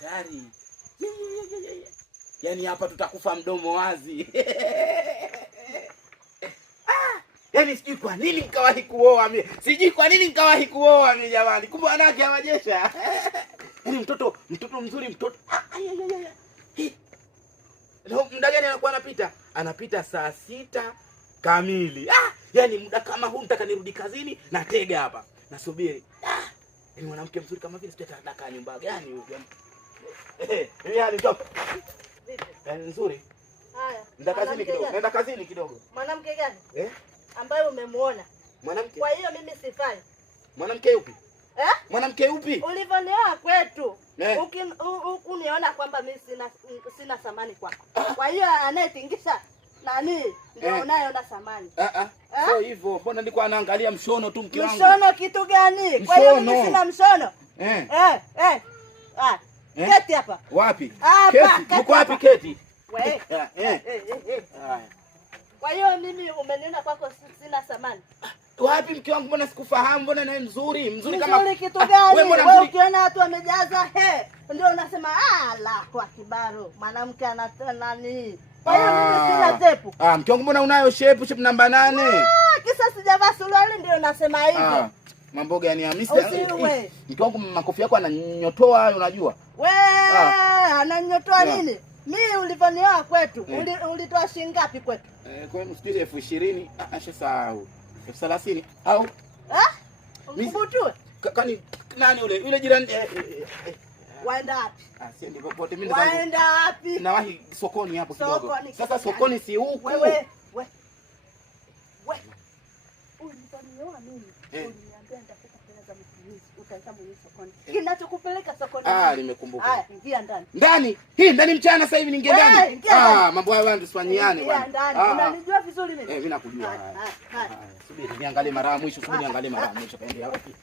Tari. Yaani hapa tutakufa mdomo wazi. Yaani sijui kwa nini nikawahi kuoa mimi. Sijui kwa nini nikawahi kuoa mimi jamani. Kumbe wanawake hawajesha. Yaani mtoto mzuri mtoto. Leo muda gani anakuwa anapita? Anapita saa 6 kamili. Yaani muda kama huu nitaka nirudi kazini na tega hapa. Nasubiri. Ni mwanamke mzuri kama vile sitata daka nyumba gani huyo jamani. Mimi hali top. Nzuri. Haya. Nenda kazini kidogo. Mwanamke gani? Ambaye umemuona. Mwanamke. Kwa hiyo mimi sifai. Mwanamke yupi? Mwanamke yupi? Ulivyonioa kwetu. Ukuniona kwamba mimi sina thamani kwako. Kwa hiyo anayetingisha nani ndio unayeona thamani. Sio hivyo. Mbona nilikuwa anaangalia mshono tu mke wangu. Mshono kitu gani? Kwa hiyo mimi sina mshono. Keti hapa. Wapi? Keti. Uko wapi keti? Wewe. Kwa hiyo mimi umeniona kwako sina thamani. Wapi mke wangu, mbona sikufahamu? Mbona naye mzuri kama mzuri kitu gani? Wewe ukiona watu wamejaza ndio unasema Allahu Akbar. Mwanamke ana nani? Kwa hiyo mimi sina tepu. Mke wangu mbona unayo shape namba 8? Kisa sijavaa suruali ndio unasema hivyo. Mambo gani ya Mr. Mke wangu makofi yako ananyotoa hayo unajua? Ananyotoa nini? Mimi ulivyonioa kwetu, ulitoa shilingi ngapi kwetu? Kwa hiyo msitiri 20,000, ashasahau. 30,000 au? Mkubutue. Kani nani yule jirani Waenda wapi? Siendi popote mimi waenda wapi? Nawahi sokoni hapo kidogo. Sasa sokoni si huku. Wewe. Ulivyonioa mimi, uliniambia nitakupa pesa za matumizi, utaenda mwenyewe sokoni. Kinachokupeleka sokoni? Nimekumbuka. Haya, ingia ndani. Ndani? Ndani mchana sasa hivi ninge ndani? Mambo hayo ndio tufanyiane bwana. Ndani. Unanijua vizuri mimi? Mimi nakujua. Subiri niangalie mara ya mwisho, kaende wapi?